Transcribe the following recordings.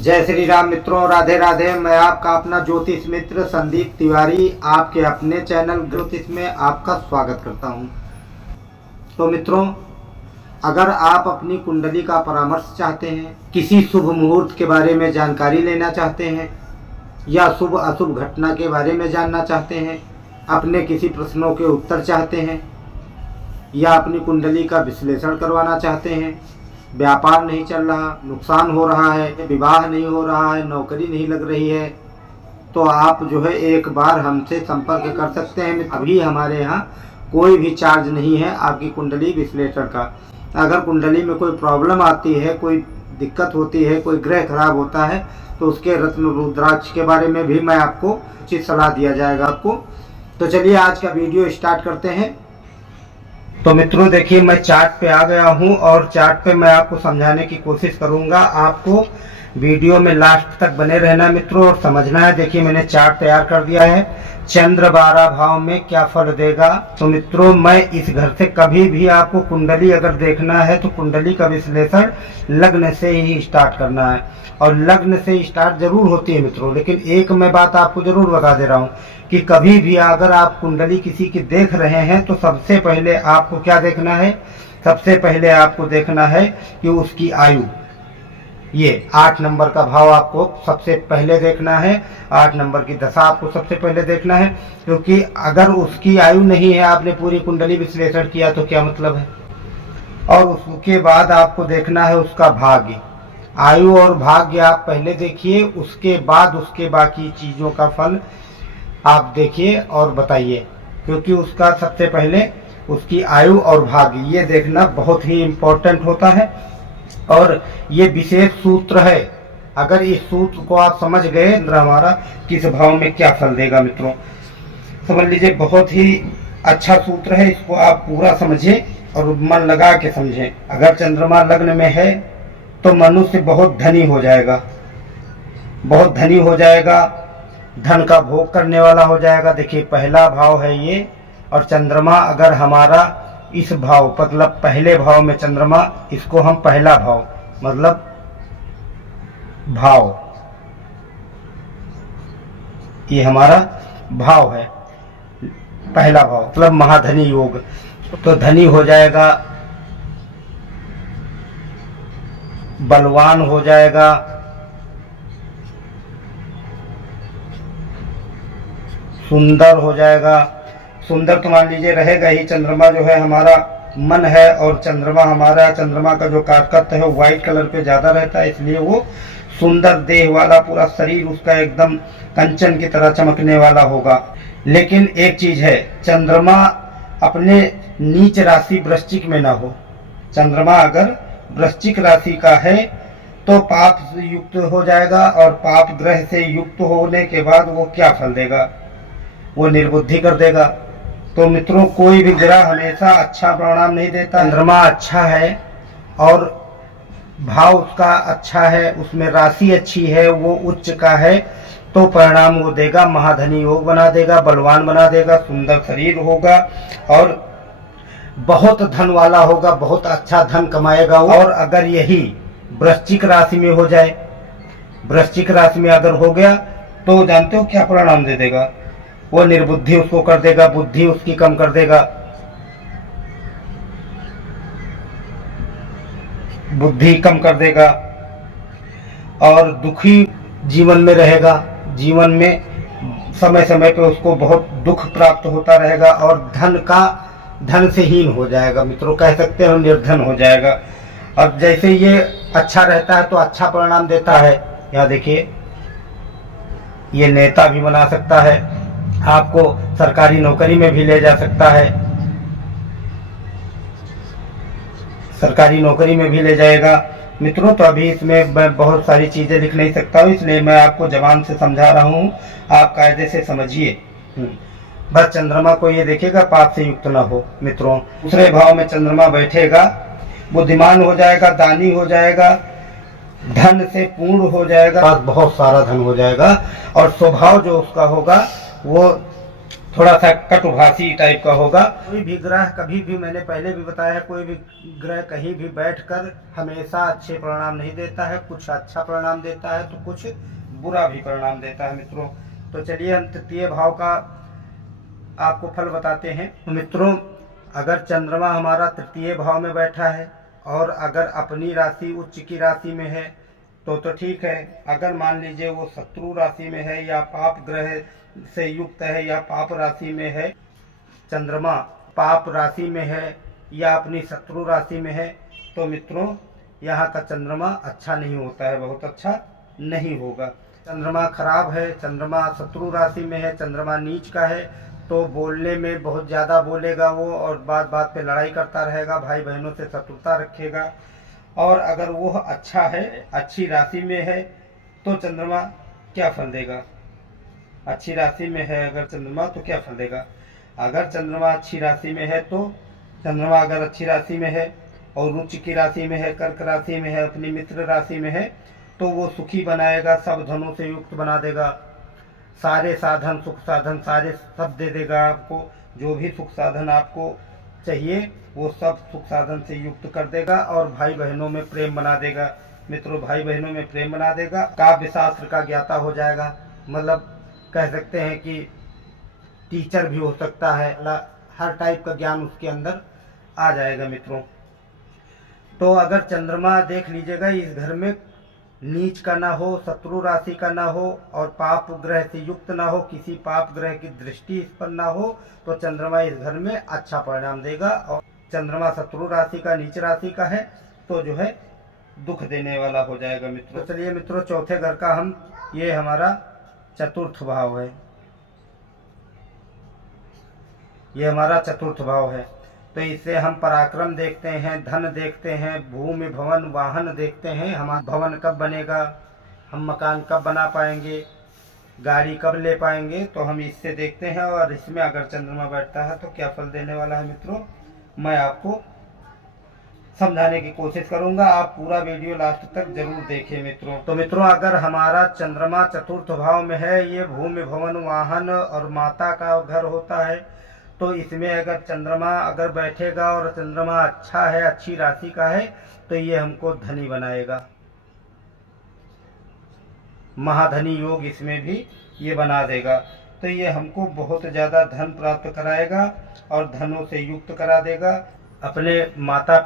जय श्री राम मित्रों, राधे राधे। मैं आपका अपना ज्योतिष मित्र संदीप तिवारी आपके अपने चैनल ज्योतिष में आपका स्वागत करता हूं। तो मित्रों, अगर आप अपनी कुंडली का परामर्श चाहते हैं, किसी शुभ मुहूर्त के बारे में जानकारी लेना चाहते हैं या शुभ अशुभ घटना के बारे में जानना चाहते हैं, अपने किसी प्रश्नों के उत्तर चाहते हैं या अपनी कुंडली का विश्लेषण करवाना चाहते हैं, व्यापार नहीं चल रहा, नुकसान हो रहा है, विवाह नहीं हो रहा है, नौकरी नहीं लग रही है, तो आप जो है एक बार हमसे संपर्क कर सकते हैं। अभी हमारे यहाँ कोई भी चार्ज नहीं है आपकी कुंडली विश्लेषण का। अगर कुंडली में कोई प्रॉब्लम आती है, कोई दिक्कत होती है, कोई ग्रह खराब होता है, तो उसके रत्न रुद्राक्ष के बारे में भी मैं आपको उचित सलाह दिया जाएगा आपको। तो चलिए आज का वीडियो स्टार्ट करते हैं। तो मित्रों देखिए, मैं चार्ट पे आ गया हूं और चार्ट पे मैं आपको समझाने की कोशिश करूंगा। आपको वीडियो में लास्ट तक बने रहना मित्रों और समझना है। देखिए मैंने चार्ट तैयार कर दिया है, चंद्र 12 भाव में क्या फल देगा। तो मित्रों, मैं इस घर से कभी भी आपको कुंडली अगर देखना है तो कुंडली का विश्लेषण लग्न से ही स्टार्ट करना है और लग्न से स्टार्ट जरूर होती है मित्रों। लेकिन एक मैं बात आपको जरूर बता दे रहा हूँ कि कभी भी अगर आप कुंडली किसी की देख रहे हैं तो सबसे पहले आपको क्या देखना है, सबसे पहले आपको देखना है कि उसकी आयु, ये 8 नंबर का भाव आपको सबसे पहले देखना है। 8 नंबर की दशा आपको सबसे पहले देखना है, क्योंकि अगर उसकी आयु नहीं है, आपने पूरी कुंडली विश्लेषण किया तो क्या मतलब है। और उसके बाद आपको देखना है उसका भाग्य। आयु और भाग्य आप पहले देखिए, उसके बाद उसके बाकी चीजों का फल आप देखिए और बताइए, क्योंकि उसका सबसे पहले उसकी आयु और भाग्य ये देखना बहुत ही इम्पोर्टेंट होता है और ये विशेष सूत्र है। अगर इस सूत्र को आप समझ गए तो हमारा किस भाव में क्या फल देगा मित्रों, समझ लीजिए बहुत ही अच्छा सूत्र है। इसको आप पूरा समझिए और मन लगा के समझें। अगर चंद्रमा लग्न में है तो मनुष्य बहुत धनी हो जाएगा, बहुत धनी हो जाएगा, धन का भोग करने वाला हो जाएगा। देखिए पहला भाव है ये, और चंद्रमा अगर हमारा इस भाव मतलब पहले भाव में चंद्रमा, इसको हम पहला भाव मतलब भाव, ये हमारा भाव है पहला भाव मतलब महाधनी योग, तो धनी हो जाएगा, बलवान हो जाएगा, सुंदर हो जाएगा। सुंदर तो मान लीजिए रहेगा ही, चंद्रमा जो है हमारा मन है और चंद्रमा का जो कारकत्व है वो व्हाइट कलर पे ज्यादा रहता है, इसलिए वो सुंदर देह वाला, पूरा शरीर उसका एकदम कंचन की तरह चमकने वाला होगा। लेकिन एक चीज है, चंद्रमा अपने नीच राशि वृश्चिक में ना हो। चंद्रमा अगर वृश्चिक राशि का है तो पाप युक्त हो जाएगा और पाप ग्रह से युक्त होने के बाद वो क्या फल देगा, वो निर्बुद्धि कर देगा। तो मित्रों, कोई भी ग्रह हमेशा अच्छा परिणाम नहीं देता। चंद्रमा अच्छा है और भाव उसका अच्छा है, उसमें राशि अच्छी है, वो उच्च का है, तो परिणाम वो देगा, महाधनी योग बना देगा, बलवान बना देगा, सुंदर शरीर होगा और बहुत धन वाला होगा, बहुत अच्छा धन कमाएगा। और अगर यही वृश्चिक राशि में हो जाए, वृश्चिक राशि में अगर हो गया तो जानते हो क्या परिणाम दे देगा, वो निर्बुद्धि उसको कर देगा, बुद्धि उसकी कम कर देगा, बुद्धि कम कर देगा और दुखी जीवन में रहेगा। जीवन में समय समय पे उसको बहुत दुख प्राप्त होता रहेगा और धन से हीन हो जाएगा मित्रों, कह सकते हो निर्धन हो जाएगा। और जैसे ये अच्छा रहता है तो अच्छा परिणाम देता है। यहाँ देखिए, ये नेता भी बना सकता है, आपको सरकारी नौकरी में भी ले जा सकता है, सरकारी नौकरी में भी ले जाएगा मित्रों। तो अभी इसमें मैं बहुत सारी चीजें लिख नहीं सकता हूँ, इसलिए मैं आपको जबान से समझा रहा हूँ, आप कायदे से समझिए। बस चंद्रमा को ये देखेगा पाप से युक्त ना हो मित्रों। दूसरे भाव में चंद्रमा बैठेगा, बुद्धिमान हो जाएगा, दानी हो जाएगा, धन से पूर्ण हो जाएगा, बहुत सारा धन हो जाएगा और स्वभाव जो उसका होगा वो थोड़ा सा कटुभाषी टाइप का होगा। कोई भी ग्रह कभी भी, मैंने पहले भी बताया है, कोई भी ग्रह कहीं भी बैठकर हमेशा अच्छे परिणाम नहीं देता है। कुछ अच्छा परिणाम देता है तो कुछ बुरा भी परिणाम देता है मित्रों। तो चलिए हम तृतीय भाव का आपको फल बताते हैं। तो मित्रों, अगर चंद्रमा हमारा तृतीय भाव में बैठा है और अगर अपनी राशि उच्च की राशि में है तो ठीक है। अगर मान लीजिए वो शत्रु राशि में है या पाप ग्रह से युक्त है या पाप राशि में है, चंद्रमा पाप राशि में है या अपनी शत्रु राशि में है, तो मित्रों यहाँ का चंद्रमा अच्छा नहीं होता है, बहुत अच्छा नहीं होगा। चंद्रमा खराब है, चंद्रमा शत्रु राशि में है, चंद्रमा नीच का है, तो बोलने में बहुत ज़्यादा बोलेगा वो और बात बात पे लड़ाई करता रहेगा, भाई बहनों से शत्रुता रखेगा। और अगर वो अच्छा है, अच्छी राशि में है, तो चंद्रमा क्या फल देगा? अच्छी राशि में है अगर चंद्रमा तो क्या फल देगा? अगर चंद्रमा अच्छी राशि में है, तो चंद्रमा अगर अच्छी राशि में है और उच्च की राशि में है, कर्क राशि में है, अपनी मित्र राशि में है, तो वो सुखी बनाएगा, सब धनों से युक्त बना देगा, सारे साधन सुख साधन सारे सब दे देगा आपको। जो भी सुख साधन आपको चाहिए वो सब सुख साधन से युक्त कर देगा और भाई बहनों में प्रेम बना देगा। मित्रों, भाई बहनों में प्रेम बना देगा, काव्य शास्त्र का ज्ञाता हो जाएगा, मतलब कह सकते हैं कि टीचर भी हो सकता है, हर टाइप का ज्ञान उसके अंदर आ जाएगा मित्रों। तो अगर चंद्रमा देख लीजिएगा इस घर में नीच का ना हो, शत्रु राशि का ना हो और पाप ग्रह से युक्त ना हो, किसी पाप ग्रह की दृष्टि इस पर ना हो, तो चंद्रमा इस घर में अच्छा परिणाम देगा। और चंद्रमा शत्रु राशि का, नीच राशि का है, तो जो है दुख देने वाला हो जाएगा मित्रों। तो चलिए मित्रों, चौथे घर का हम, ये हमारा चतुर्थ भाव है, ये हमारा चतुर्थ भाव है। तो इससे हम पराक्रम देखते हैं, धन देखते हैं, भूमि भवन वाहन देखते हैं, हमारा भवन कब बनेगा, हम मकान कब बना पाएंगे, गाड़ी कब ले पाएंगे, तो हम इससे देखते हैं। और इसमें अगर चंद्रमा बैठता है तो क्या फल देने वाला है मित्रों, मैं आपको समझाने की कोशिश करूंगा। आप पूरा वीडियो लास्ट तक जरूर देखें मित्रों। तो मित्रों, अगर हमारा चंद्रमा चतुर्थ भाव में है, ये भूमि भवन वाहन और माता का घर होता है, तो इसमें अगर चंद्रमा अगर बैठेगा और चंद्रमा अच्छा है, अच्छी राशि का है, तो ये हमको धनी बनाएगा, महाधनी योग इसमें भी ये बना देगा। तो ये हमको बहुत ज़्यादा धन प्राप्त कराएगा और धनों से युक्त करा देगा। अपने माता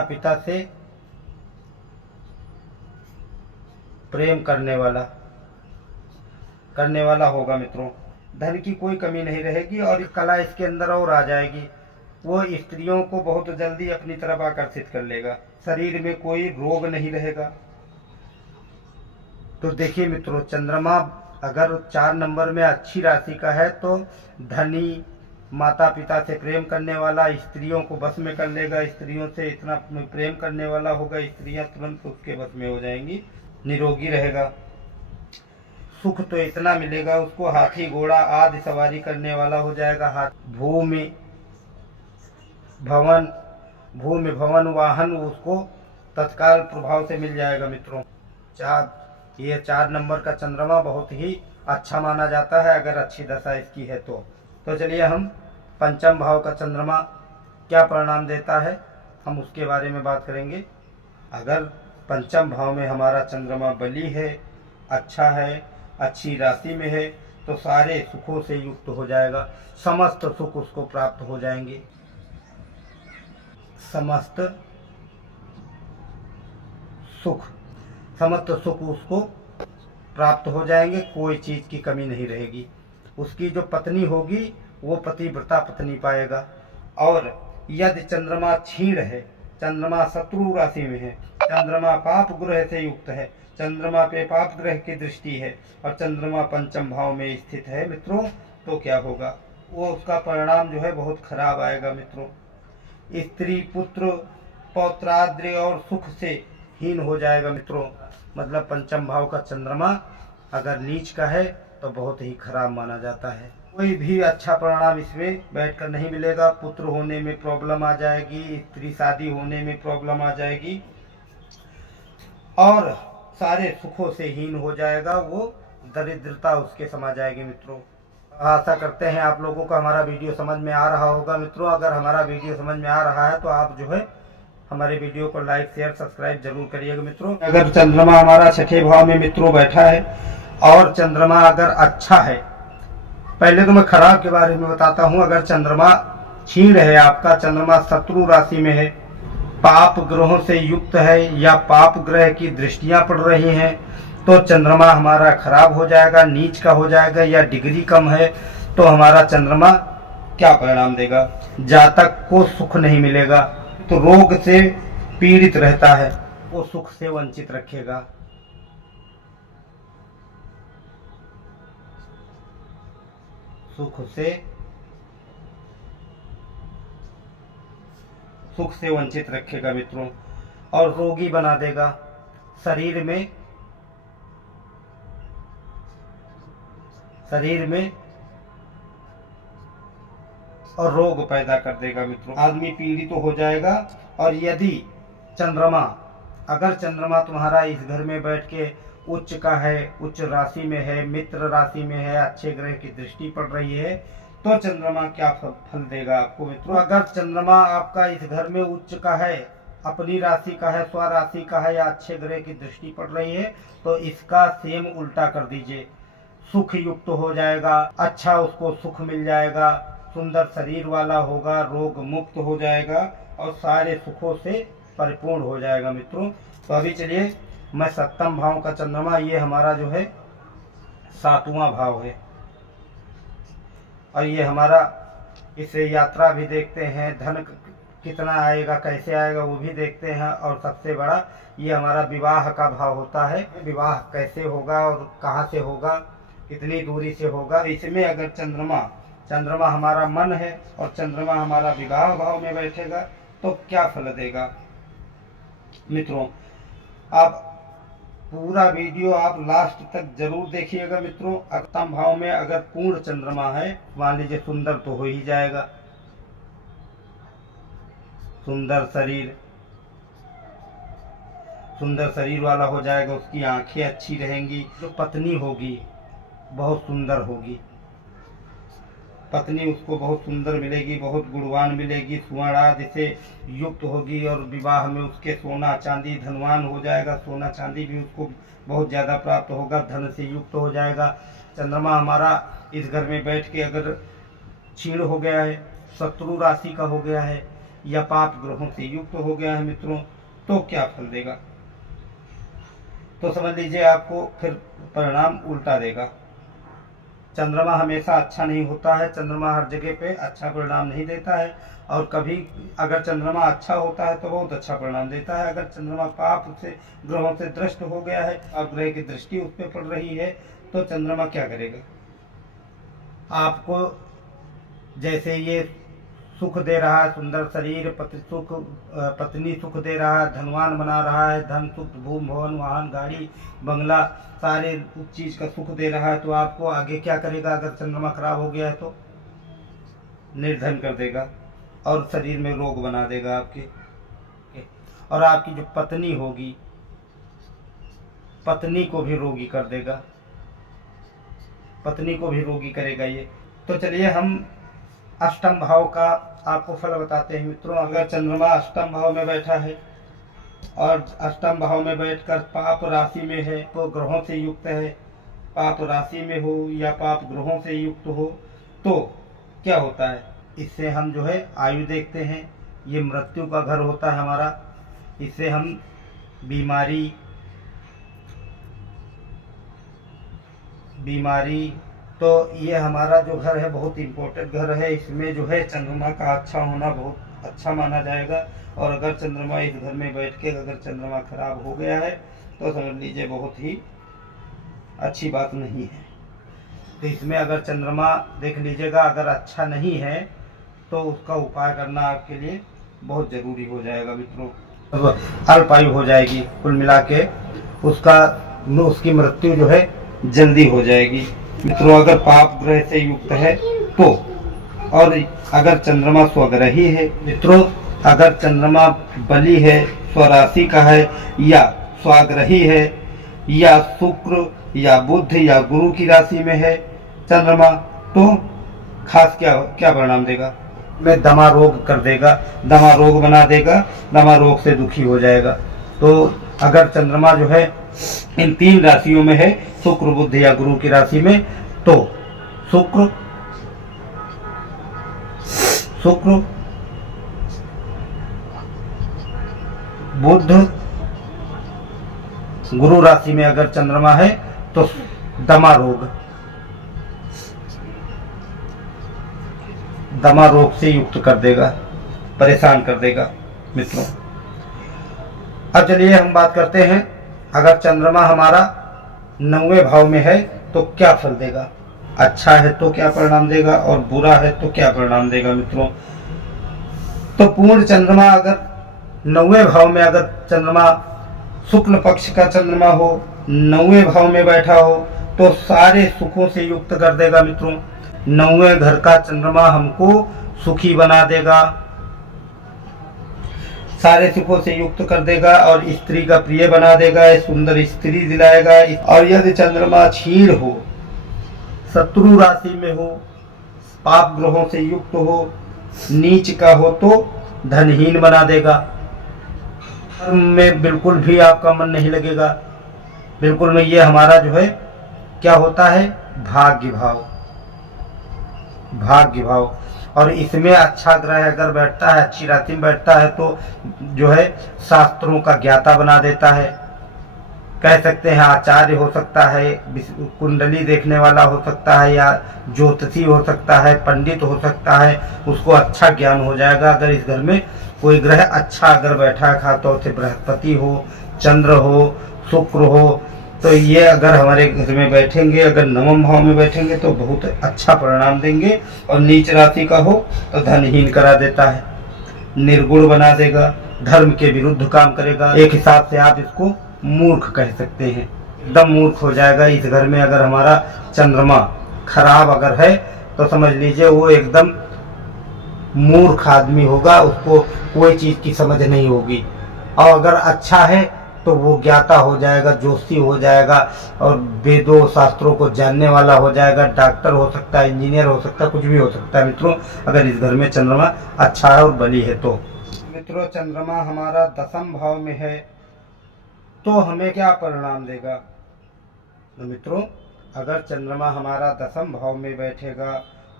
पिता से प्रेम करने वाला होगा मित्रों। धन की कोई कमी नहीं रहेगी और कला इसके अंदर और आ जाएगी। वो स्त्रियों को बहुत जल्दी अपनी तरफ आकर्षित कर लेगा, शरीर में कोई रोग नहीं रहेगा। तो देखिए मित्रों, चंद्रमा अगर 4 नंबर में अच्छी राशि का है तो धनी, माता पिता से प्रेम करने वाला, स्त्रियों को बस में कर लेगा, स्त्रियों से इतना प्रेम करने वाला होगा, स्त्रियां तुरंत उसके बस में हो जाएंगी, निरोगी रहेगा, सुख तो इतना मिलेगा उसको, हाथी घोड़ा आदि सवारी करने वाला हो जाएगा। भूमि भवन वाहन उसको तत्काल प्रभाव से मिल जाएगा मित्रों। ये 4 नंबर का चंद्रमा बहुत ही अच्छा माना जाता है अगर अच्छी दशा इसकी है तो। चलिए हम पंचम भाव का चंद्रमा क्या परिणाम देता है, हम उसके बारे में बात करेंगे। अगर पंचम भाव में हमारा चंद्रमा बली है, अच्छा है, अच्छी राशि में है, तो सारे सुखों से युक्त हो जाएगा, समस्त सुख उसको प्राप्त हो जाएंगे, समस्त सुख उसको प्राप्त हो जाएंगे, कोई चीज की कमी नहीं रहेगी। उसकी जो पत्नी होगी वो पतिव्रता पत्नी पाएगा। और यदि चंद्रमा क्षीण है, चंद्रमा शत्रु राशि में है, चंद्रमा पाप ग्रह से युक्त है, चंद्रमा पे पाप ग्रह की दृष्टि है और चंद्रमा पंचम भाव में स्थित है मित्रों, तो क्या होगा, वो उसका परिणाम जो है बहुत खराब आएगा मित्रों। स्त्री पुत्र पौत्राद्रि और सुख से हीन हो जाएगा मित्रों। मतलब पंचम भाव का चंद्रमा अगर नीच का है तो बहुत ही खराब माना जाता है, कोई भी अच्छा परिणाम इसमें बैठकर नहीं मिलेगा। पुत्र होने में प्रॉब्लम आ जाएगी, स्त्री शादी होने में प्रॉब्लम आ जाएगी और सारे सुखों से हीन हो जाएगा, वो दरिद्रता उसके समा जाएगी मित्रों। आशा करते हैं आप लोगों को हमारा वीडियो समझ में आ रहा होगा मित्रों। अगर हमारा वीडियो समझ में आ रहा है तो आप जो है हमारे वीडियो को लाइक शेयर सब्सक्राइब जरूर करिएगा मित्रों। अगर चंद्रमा हमारा छठे भाव में मित्रों बैठा है और चंद्रमा अगर अच्छा है, पहले तो मैं खराब के बारे में बताता हूँ। अगर चंद्रमा क्षीण है, आपका चंद्रमा शत्रु राशि में है, पाप ग्रहों से युक्त है या पाप ग्रह की दृष्टियां पड़ रही हैं, तो चंद्रमा हमारा खराब हो जाएगा, नीच का हो जाएगा। या डिग्री कम है तो हमारा चंद्रमा क्या परिणाम देगा? जातक को सुख नहीं मिलेगा, तो रोग से पीड़ित रहता है, वो सुख से वंचित रखेगा। सुख से वंचित रखेगा मित्रों, और रोगी बना देगा। शरीर में और रोग पैदा कर देगा मित्रों। आदमी पीड़ित तो हो जाएगा। और यदि चंद्रमा, अगर चंद्रमा तुम्हारा इस घर में बैठ के उच्च का है, उच्च राशि में है, मित्र राशि में है, अच्छे ग्रह की दृष्टि पड़ रही है, तो चंद्रमा क्या फल देगा आपको मित्रों? अगर चंद्रमा आपका इस घर में उच्च का है, अपनी राशि का है, स्व राशि का है, या अच्छे ग्रह की दृष्टि पड़ रही है, तो इसका सेम उल्टा कर दीजिए। सुख युक्त हो जाएगा, अच्छा उसको सुख मिल जाएगा, सुंदर शरीर वाला होगा, रोग मुक्त हो जाएगा और सारे सुखों से परिपूर्ण हो जाएगा मित्रों। तो अभी चलिए, मैं सप्तम भाव का चंद्रमा, ये हमारा जो है 7वां भाव है, और ये हमारा, इसे यात्रा भी देखते हैं, धन कितना आएगा, कैसे आएगा वो भी देखते हैं, और सबसे बड़ा ये हमारा विवाह का भाव होता है। विवाह कैसे होगा और कहाँ से होगा, कितनी दूरी से होगा। इसमें अगर चंद्रमा हमारा मन है और चंद्रमा हमारा विवाह भाव में बैठेगा तो क्या फल देगा मित्रों? आप पूरा वीडियो आप लास्ट तक जरूर देखिएगा मित्रों। सप्तम भाव में अगर पूर्ण चंद्रमा है, मान लीजिए सुंदर तो हो ही जाएगा, सुंदर शरीर वाला हो जाएगा, उसकी आंखें अच्छी रहेंगी, जो पत्नी होगी बहुत सुंदर होगी, पत्नी उसको बहुत सुंदर मिलेगी, बहुत गुणवान मिलेगी, स्वर्ण आदि से युक्त होगी, और विवाह में उसके सोना चांदी, धनवान हो जाएगा, सोना चांदी भी उसको बहुत ज़्यादा प्राप्त होगा, धन से युक्त हो जाएगा। चंद्रमा हमारा इस घर में बैठ के अगर क्षीण हो गया है, शत्रु राशि का हो गया है, या पाप ग्रहों से युक्त हो गया है मित्रों, तो क्या फल देगा? तो समझ लीजिए आपको फिर परिणाम उल्टा देगा। चंद्रमा हमेशा अच्छा नहीं होता है, चंद्रमा हर जगह पे अच्छा परिणाम नहीं देता है, और कभी अगर चंद्रमा अच्छा होता है तो बहुत अच्छा परिणाम देता है। अगर चंद्रमा पाप से ग्रहों से दृष्ट हो गया है और ग्रह की दृष्टि उस पर पड़ रही है, तो चंद्रमा क्या करेगा आपको? जैसे ये सुख दे रहा है, सुंदर शरीर, पत्नी सुख दे रहा है, धनवान बना रहा है, धन सुख, भूमि भवन, वाहन, गाड़ी, बंगला, सारे चीज का सुख दे रहा है, तो आपको आगे क्या करेगा? अगर चंद्रमा खराब हो गया है तो निर्धन कर देगा और शरीर में रोग बना देगा आपके। और आपकी जो पत्नी होगी, पत्नी को भी रोगी कर देगा, पत्नी को भी रोगी करेगा ये। तो चलिए हम अष्टम भाव का आपको फल बताते हैं मित्रों। अगर चंद्रमा अष्टम भाव में बैठा है और अष्टम भाव में बैठकर पाप राशि में है, तो ग्रहों से युक्त है, पाप राशि में हो या पाप ग्रहों से युक्त हो, तो क्या होता है? इससे हम जो है आयु देखते हैं, ये मृत्यु का घर होता है हमारा। इससे हम बीमारी तो ये हमारा जो घर है बहुत इम्पोर्टेंट घर है। इसमें जो है चंद्रमा का अच्छा होना बहुत अच्छा माना जाएगा। और अगर चंद्रमा इस घर में बैठ के अगर चंद्रमा खराब हो गया है तो समझ लीजिए बहुत ही अच्छी बात नहीं है। तो इसमें अगर चंद्रमा देख लीजिएगा अगर अच्छा नहीं है तो उसका उपाय करना आपके लिए बहुत ज़रूरी हो जाएगा मित्रों। अल्पायु हो जाएगी, कुल मिला के उसकी मृत्यु जो है जल्दी हो जाएगी मित्रों। अगर पाप ग्रह से युक्त है तो, और अगर चंद्रमा स्वग्रही है मित्रों, अगर चंद्रमा बली है, स्वराशि का है या स्वाग्रही है या शुक्र या बुध या गुरु की राशि में है चंद्रमा, तो खास क्या क्या परिणाम देगा? में दमा रोग कर देगा, दमा रोग बना देगा, दमा रोग से दुखी हो जाएगा। तो अगर चंद्रमा जो है इन 3 राशियों में है, शुक्र बुध या गुरु की राशि में, तो शुक्र बुध गुरु राशि में अगर चंद्रमा है तो दमा रोग से युक्त कर देगा, परेशान कर देगा मित्रों। अब चलिए हम बात करते हैं, अगर चंद्रमा हमारा 9वें भाव में है तो क्या फल देगा, अच्छा है तो क्या परिणाम देगा और बुरा है तो क्या परिणाम देगा मित्रों। तो पूर्ण चंद्रमा अगर 9वें भाव में, अगर चंद्रमा शुक्ल पक्ष का चंद्रमा हो, 9वें भाव में बैठा हो, तो सारे सुखों से युक्त कर देगा मित्रों। 9वें घर का चंद्रमा हमको सुखी बना देगा, सारे सुखों से युक्त कर देगा और स्त्री का प्रिय बना देगा, सुंदर स्त्री दिलाएगा। और यदि चंद्रमा क्षीण हो, शत्रु राशि में हो, पाप ग्रहों से युक्त हो, नीच का हो, तो धनहीन बना देगा। कर्म में बिल्कुल भी आपका मन नहीं लगेगा, बिल्कुल में। ये हमारा जो है क्या होता है, भाग्य भाव। और इसमें अच्छा ग्रह अगर बैठता है, अच्छी राशि में बैठता है, तो जो है शास्त्रों का ज्ञाता बना देता है, कह सकते हैं आचार्य हो सकता है, कुंडली देखने वाला हो सकता है, या ज्योतिषी हो सकता है, पंडित हो सकता है, उसको अच्छा ज्ञान हो जाएगा अगर इस घर में कोई ग्रह अच्छा अगर बैठा है, खासतौर से बृहस्पति हो, चंद्र हो, शुक्र हो, तो ये अगर हमारे घर में बैठेंगे, अगर 9वें भाव में बैठेंगे तो बहुत अच्छा परिणाम देंगे। और नीच राशि का हो तो धनहीन करा देता है, निर्गुण बना देगा, धर्म के विरुद्ध काम करेगा। एक हिसाब से आप इसको मूर्ख कह सकते हैं, एकदम मूर्ख हो जाएगा। इस घर में अगर हमारा चंद्रमा खराब अगर है तो समझ लीजिए वो एकदम मूर्ख आदमी होगा, उसको कोई चीज की समझ नहीं होगी। और अगर अच्छा है तो वो ज्ञाता हो जाएगा, जोशी हो जाएगा और वेदों शास्त्रों को जानने वाला हो जाएगा, डॉक्टर हो सकता है, इंजीनियर हो सकता है, कुछ भी हो सकता है मित्रों, अगर इस घर में चंद्रमा अच्छा है और बली है तो। मित्रों, चंद्रमा हमारा 10वें भाव में है तो हमें क्या परिणाम देगा? तो मित्रों, अगर चंद्रमा हमारा 10वें भाव में बैठेगा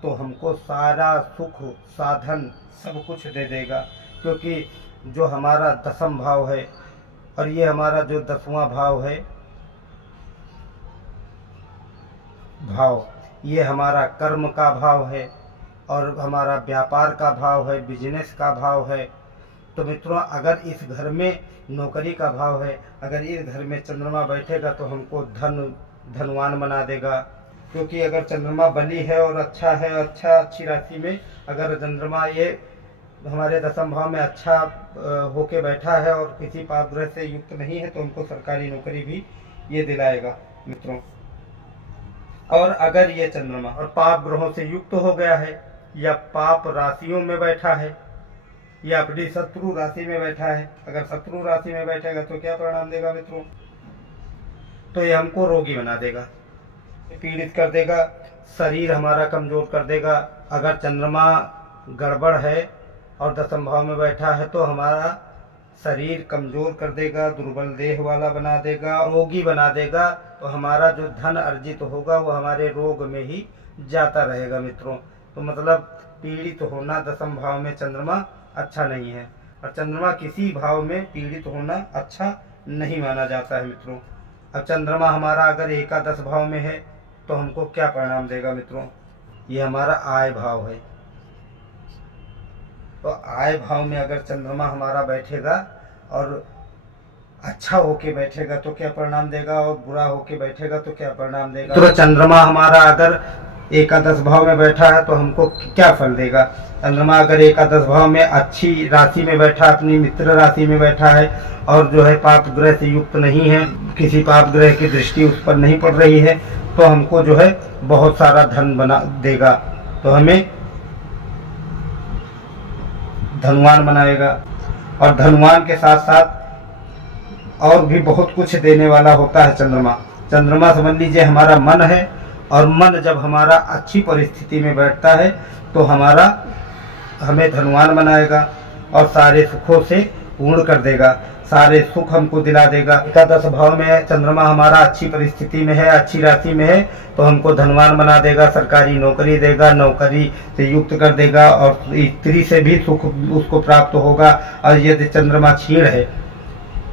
तो हमको सारा सुख, साधन, सब कुछ दे देगा, क्योंकि जो हमारा 10वां भाव है और ये हमारा जो 10वां भाव है, ये हमारा कर्म का भाव है और हमारा व्यापार का भाव है, बिजनेस का भाव है। तो मित्रों, अगर इस घर में नौकरी का भाव है, अगर इस घर में चंद्रमा बैठेगा तो हमको धनवान बना देगा, क्योंकि अगर चंद्रमा बली है और अच्छा है, अच्छी राशि में अगर चंद्रमा ये हमारे 10वें भाव में अच्छा होके बैठा है और किसी पाप ग्रह से युक्त नहीं है, तो उनको सरकारी नौकरी भी ये दिलाएगा मित्रों। और अगर ये चंद्रमा और पाप ग्रहों से युक्त हो गया है, या पाप राशियों में बैठा है, या अपनी शत्रु राशि में बैठा है, अगर शत्रु राशि में बैठेगा तो क्या परिणाम देगा मित्रों? तो ये हमको रोगी बना देगा, पीड़ित कर देगा, शरीर हमारा कमजोर कर देगा। अगर चंद्रमा गड़बड़ है और 10वें भाव में बैठा है तो हमारा शरीर कमजोर कर देगा, दुर्बल देह वाला बना देगा, रोगी बना देगा। तो हमारा जो धन अर्जित होगा वो हमारे रोग में ही जाता रहेगा मित्रों। तो मतलब पीड़ित होना 10वें भाव में चंद्रमा अच्छा नहीं है, और चंद्रमा किसी भाव में पीड़ित होना अच्छा नहीं माना जाता है मित्रों। अब चंद्रमा हमारा अगर एकादश भाव में है तो हमको क्या परिणाम देगा मित्रों? ये हमारा आय भाव है। तो आय भाव में अगर चंद्रमा हमारा बैठेगा और अच्छा होके बैठेगा तो क्या परिणाम देगा, और बुरा होके बैठेगा तो क्या परिणाम देगा? तो चंद्रमा हमारा अगर एकादश भाव में बैठा है तो हमको क्या फल देगा? चंद्रमा अगर एकादश भाव में अच्छी राशि में बैठा, अपनी मित्र राशि में बैठा है और जो है पाप ग्रह से युक्त नहीं है, किसी पाप ग्रह की दृष्टि उस पर नहीं पड़ रही है, तो हमको जो है बहुत सारा धन बना देगा, तो हमें धनवान बनाएगा। और धनवान के साथ साथ और भी बहुत कुछ देने वाला होता है चंद्रमा। चंद्रमा समझ लीजिए हमारा मन है, और मन जब हमारा अच्छी परिस्थिति में बैठता है तो हमें धनवान बनाएगा और सारे सुखों से पूर्ण कर देगा, सारे सुख हमको दिला देगा। एकादश भाव में चंद्रमा हमारा अच्छी परिस्थिति में है, अच्छी राशि में है, तो हमको धनवान बना देगा, सरकारी नौकरी देगा, नौकरी से युक्त कर देगा, और स्त्री से भी सुख उसको प्राप्त होगा। और यदि चंद्रमा क्षीण है,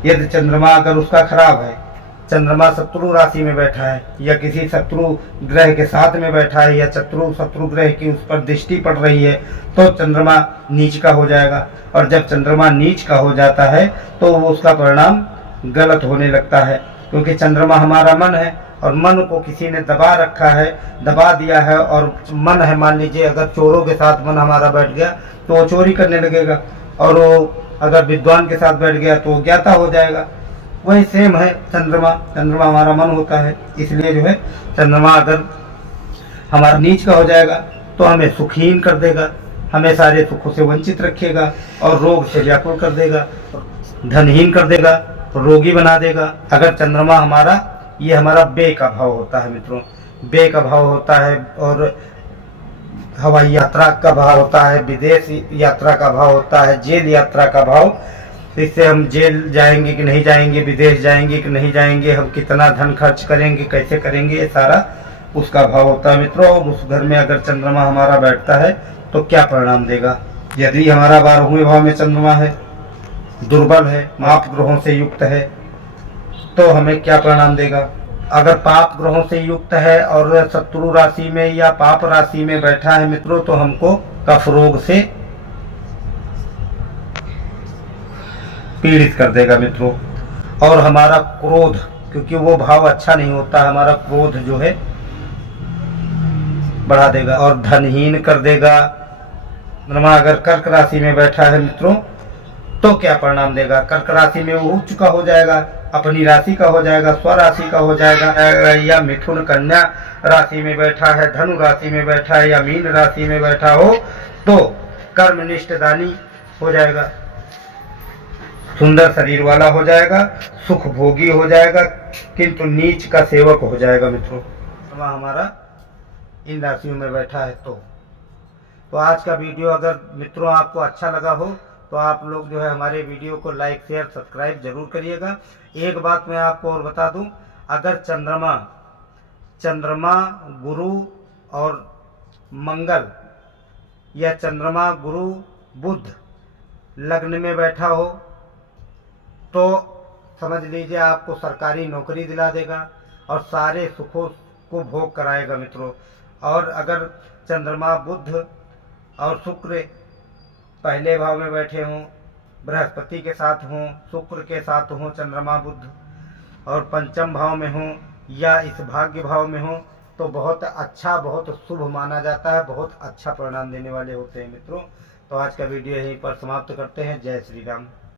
यदि चंद्रमा अगर उसका खराब है, चंद्रमा शत्रु राशि में बैठा है या किसी शत्रु ग्रह के साथ में बैठा है या शत्रु ग्रह की उस पर दृष्टि पड़ रही है, तो चंद्रमा नीच का हो जाएगा। और जब चंद्रमा नीच का हो जाता है तो उसका परिणाम गलत होने लगता है, क्योंकि चंद्रमा हमारा मन है, और मन को किसी ने दबा रखा है, दबा दिया है। और मन है, मान लीजिए अगर चोरों के साथ मन हमारा बैठ गया तो वो चोरी करने लगेगा, और वो अगर विद्वान के साथ बैठ गया तो वो ज्ञाता हो जाएगा। वही सेम है चंद्रमा हमारा मन होता है। इसलिए जो है चंद्रमा अगर हमारा नीच का हो जाएगा तो हमें सुखहीन कर देगा, हमें सारे सुखों से वंचित रखेगा, और रोग से व्याकुल कर देगा, धनहीन कर देगा, रोगी बना देगा। अगर चंद्रमा हमारा, ये हमारा बे का भाव होता है मित्रों, बे का भाव होता है, और हवाई यात्रा का भाव होता है, विदेश यात्रा का भाव होता है, जेल यात्रा का भाव। इससे हम जेल जाएंगे कि नहीं जाएंगे, विदेश जाएंगे कि नहीं जाएंगे, हम कितना धन खर्च करेंगे, कैसे करेंगे, ये सारा उसका भाव होता है मित्रों। और उस घर में अगर चंद्रमा हमारा बैठता है तो क्या परिणाम देगा। यदि हमारा 12वें भाव में चंद्रमा है, दुर्बल है, पाप ग्रहों से युक्त है, तो हमें क्या परिणाम देगा। अगर पाप ग्रहों से युक्त है और शत्रु राशि में या पाप राशि में बैठा है मित्रों, तो हमको कफ रोग से पीड़ित कर देगा मित्रों। और हमारा क्रोध, क्योंकि वो भाव अच्छा नहीं होता, हमारा क्रोध जो है बढ़ा देगा और धनहीन कर देगा। चंद्रमा अगर कर्क राशि में बैठा है मित्रों, तो क्या परिणाम देगा। कर्क राशि में वो उच्च का हो जाएगा, अपनी राशि का हो जाएगा, स्वराशि का हो जाएगा। या मिथुन कन्या राशि में बैठा है, धनु राशि में बैठा है, या मीन राशि में बैठा हो, तो कर्मनिष्ठ दानी हो जाएगा, सुंदर शरीर वाला हो जाएगा, सुख भोगी हो जाएगा, किंतु नीच का सेवक हो जाएगा मित्रों। हमारा इन राशियों में बैठा है। तो आज का वीडियो अगर मित्रों आपको अच्छा लगा हो तो आप लोग जो है हमारे वीडियो को लाइक शेयर सब्सक्राइब जरूर करिएगा। एक बात मैं आपको और बता दूं, अगर चंद्रमा गुरु और मंगल या चंद्रमा गुरु बुध लग्न में बैठा हो तो समझ लीजिए आपको सरकारी नौकरी दिला देगा और सारे सुखों को भोग कराएगा मित्रों। और अगर चंद्रमा बुध और शुक्र पहले भाव में बैठे हों, बृहस्पति के साथ हों, शुक्र के साथ हों चंद्रमा बुध, और पंचम भाव में हों या इस भाग्य भाव में हों, तो बहुत अच्छा, बहुत शुभ माना जाता है, बहुत अच्छा परिणाम देने वाले होते हैं मित्रों। तो आज का वीडियो यहीं पर समाप्त करते हैं। जय श्री राम।